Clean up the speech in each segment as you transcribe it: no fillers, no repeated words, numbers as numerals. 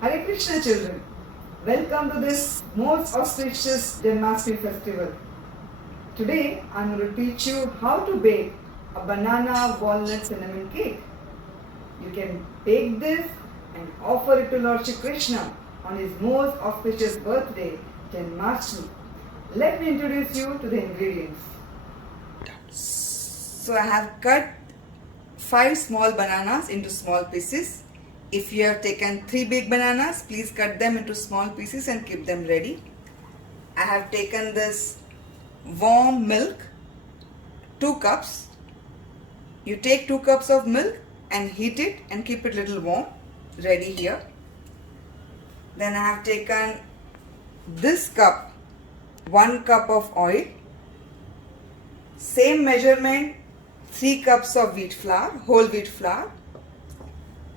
Hare Krishna children, welcome to this most auspicious Janmashtami festival. Today I am going to teach you how to bake a banana walnut cinnamon cake. You can bake this and offer it to Lord Shri Krishna on his most auspicious birthday, Janmashtami. Let me introduce you to the ingredients. So I have cut 5 small bananas into small pieces. If you have taken 3 big bananas, please cut them into small pieces and keep them ready. I have taken this warm milk, 2 cups. You take 2 cups of milk and heat it and keep it little warm, ready here. Then I have taken this cup, 1 cup of oil. Same measurement, 3 cups of wheat flour, whole wheat flour.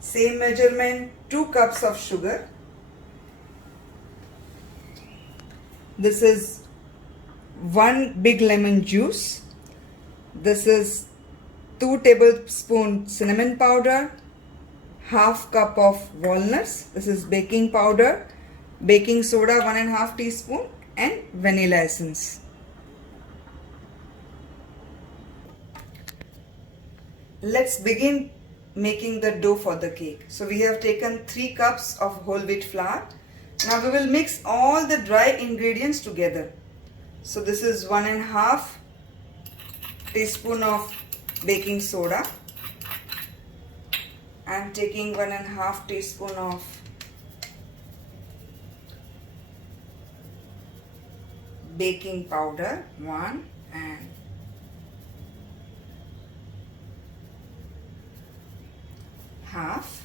Same measurement, 2 cups of sugar. This is 1 big lemon juice. This is 2 tablespoons cinnamon powder, half cup of walnuts. This is baking powder, baking soda 1.5 teaspoon and vanilla essence. Let's begin making the dough for the cake. So we have taken 3 cups of whole wheat flour. Now we will mix all the dry ingredients together. So this is 1.5 teaspoon of baking soda. I am taking 1.5 teaspoon of baking powder, 1, and half.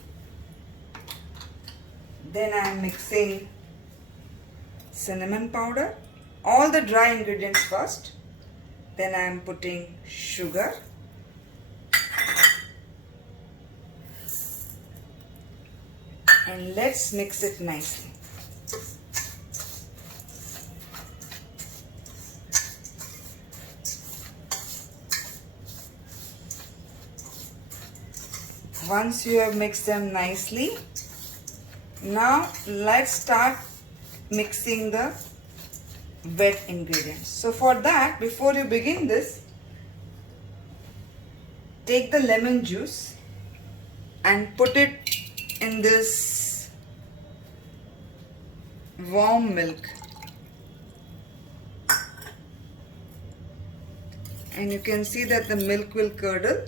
Then I am mixing cinnamon powder, all the dry ingredients first. Then I am putting sugar. And let's mix it nicely. Once you have mixed them nicely, now let's start mixing the wet ingredients. So for that, before you begin this, take the lemon juice and put it in this warm milk. And you can see that the milk will curdle.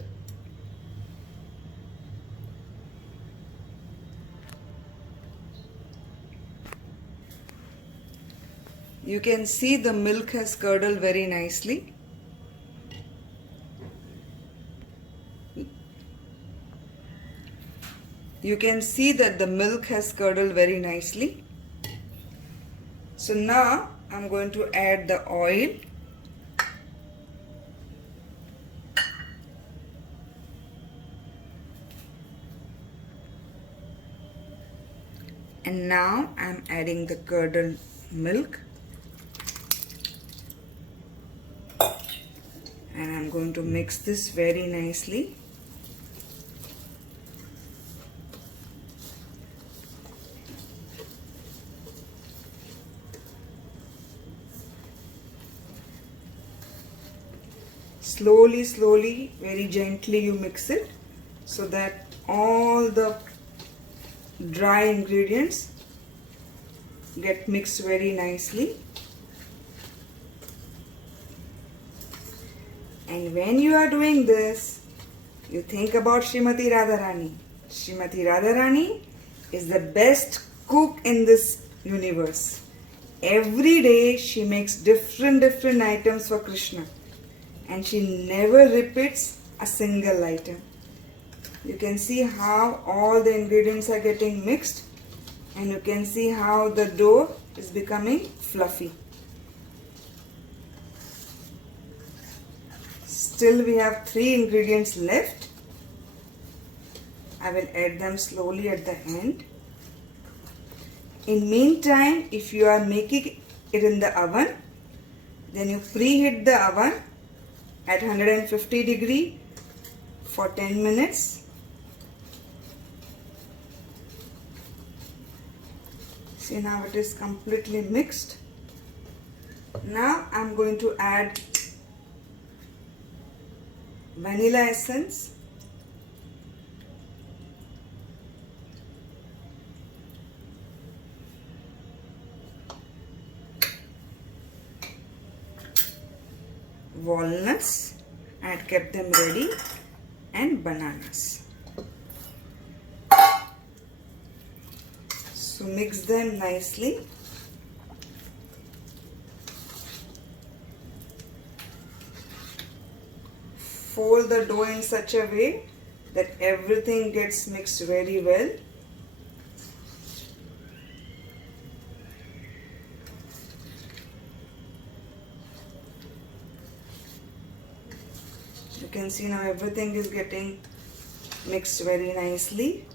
You can see the milk has curdled very nicely. You can see that the milk has curdled very nicely. So now I'm going to add the oil. And now I'm adding the curdled milk. And I'm going to mix this very nicely. Slowly, very gently you mix it so that all the dry ingredients get mixed very nicely. And when you are doing this, you think about Srimati Radharani. Srimati Radharani is the best cook in this universe. Every day she makes different items for Krishna. And she never repeats a single item. You can see how all the ingredients are getting mixed. And you can see how the dough is becoming fluffy. Still we have 3 ingredients left. I will add them slowly at the end. In meantime, if you are making it in the oven, then you preheat the oven at 150 degree for 10 minutes. See, now it is completely mixed. Now I'm going to add vanilla essence, walnuts, I had kept them ready, and bananas. So mix them nicely. Fold the dough in such a way that everything gets mixed very well. You can see now everything is getting mixed very nicely.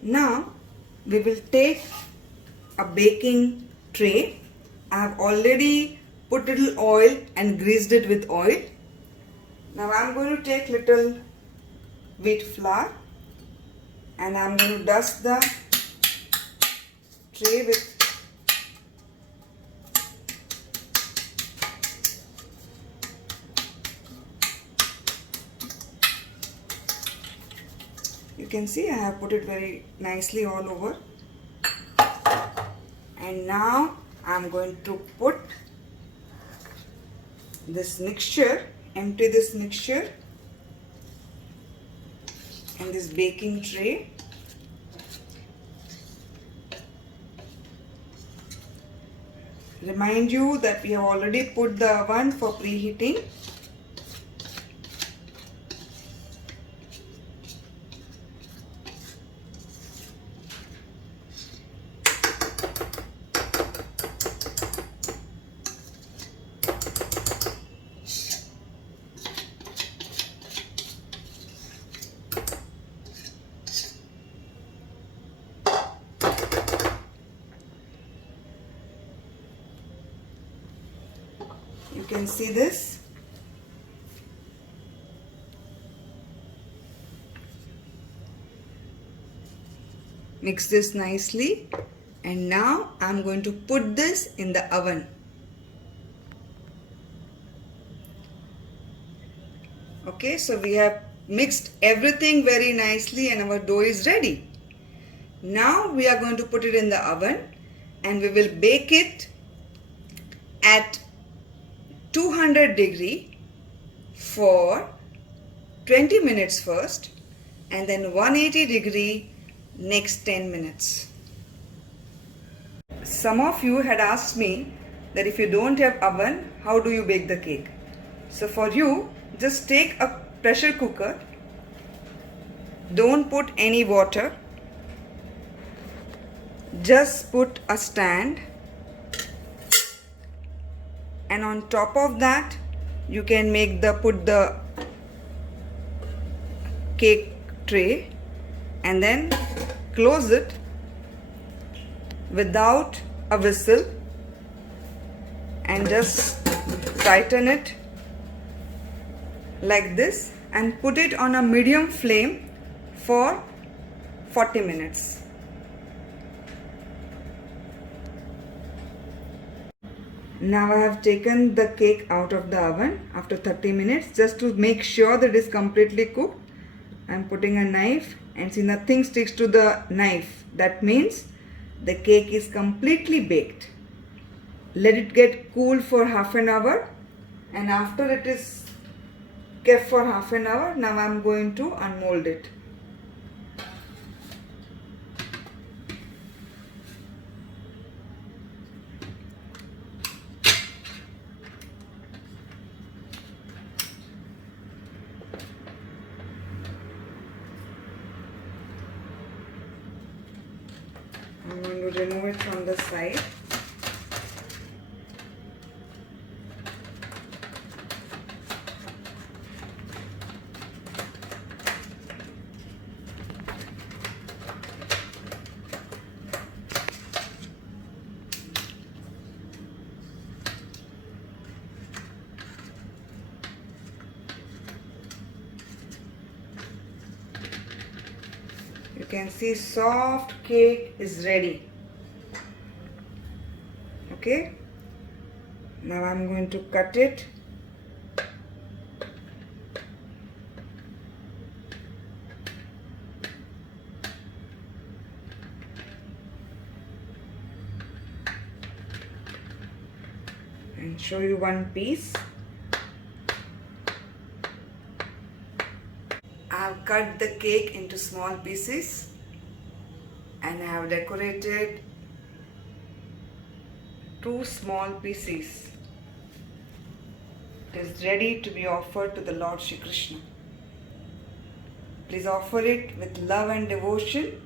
Now we will take a baking tray. I have already put little oil and greased it with oil. Now I am going to take little wheat flour and I am going to dust the tray with you can see I have put it very nicely all over. And now I am going to put this mixture, empty this mixture in this baking tray. Remind you that we have already put the oven for preheating. You can see this. Mix this nicely, and now I'm going to put this in the oven. Okay, so we have mixed everything very nicely and our dough is ready. Now we are going to put it in the oven and we will bake it at 200 degree for 20 minutes first and then 180 degree next 10 minutes. Some of you had asked me that if you don't have oven, how do you bake the cake? So for you, just take a pressure cooker, don't put any water, just put a stand, and on top of that you can put the cake tray and then close it without a whistle and just tighten it like this and put it on a medium flame for 40 minutes. Now I have taken the cake out of the oven after 30 minutes just to make sure that it is completely cooked. I am putting a knife and see nothing sticks to the knife. That means the cake is completely baked. Let it get cool for half an hour, and after it is kept for half an hour, now I am going to unmold it. I'm going to remove it from the side. You can see soft cake is ready. Okay. Now I'm going to cut it. And show you one piece. I have cut the cake into small pieces and I have decorated 2 small pieces. It is ready to be offered to the Lord Shri Krishna. Please offer it with love and devotion